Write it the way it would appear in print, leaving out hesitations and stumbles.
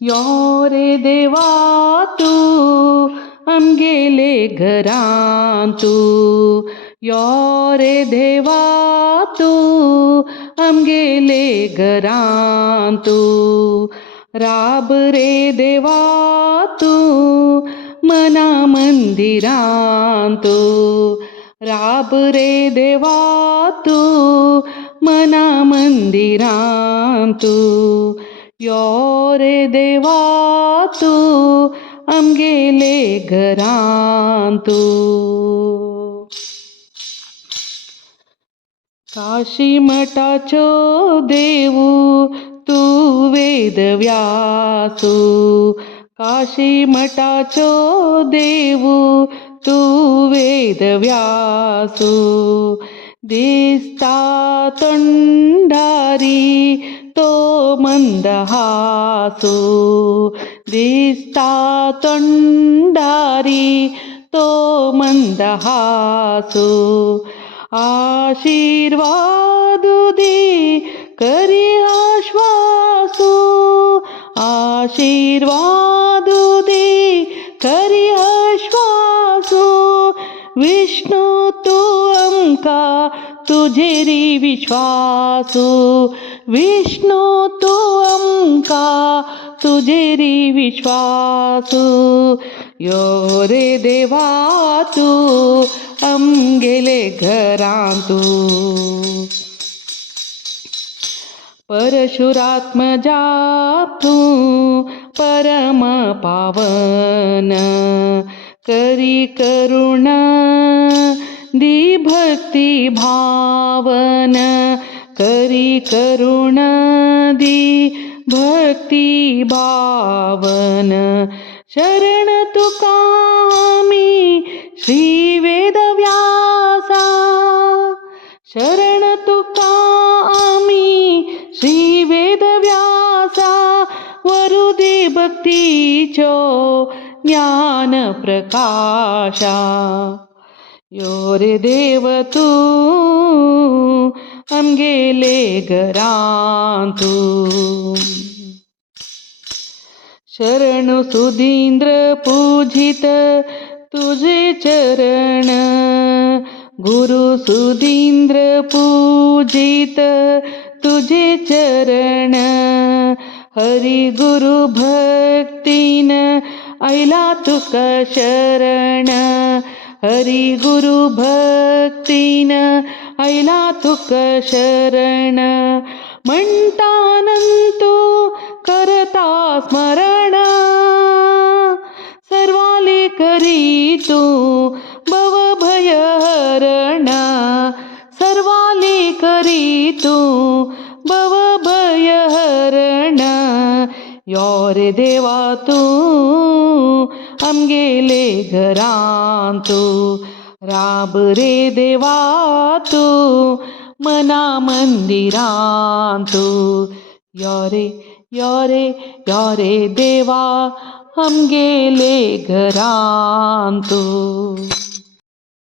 यो रे देवा तू आमगेले घरां तू यो रे देवा तू आमगेले घरां तू राब रे देवा तू मना मंदिरां तू राब रे देवा तू मना मंदिरां तू यो रे देवा तू आमगेले घरां तू काशी मठाचो देवू तू वेद व्यासू काशी मठाचो देवू तू वेद व्यासू दिसता तोंडारी तो मंदहासू दिसता तोंडारी तो मंदहासू आशीर्वादु दे करी आश्वासू आशीर्वादु दे करी आश्वासू विष्णू तू आमका तुझेरी विश्वासू विष्णू तू आमका तुझेरी विश्वासू यो रे देवा तू आमगेले घरां तू परशुरात्मजा तू परम पावन करी करुणा दी भक्ती भावन करी करुणा दी भक्ती भावन शरण तुका आमी श्री वेदव्यासा शरण तुका आमी श्री वेदव्यासा वरुदे भक्तीचो ज्ञान प्रकाशा यो रे देव तू आमगेले घरां तू शरण सुधींद्र पूजित तुझे चरण गुरु सुधींद्र पूजित तुझे चरण हरि गुरु भक्तीन ऐला तुका शरण हरि गुरु भक्तीन ऐला तुका शरण म्हणतानंतु करता स्मरण सर्वाले करी तू भवभयहरण सर्वाले करी तू भवभयहरण यो रे देवा तू आमगेले घरां तू राब रे देवा तू मना मंदिरां तू यो रे देवा आमगेले घरां तू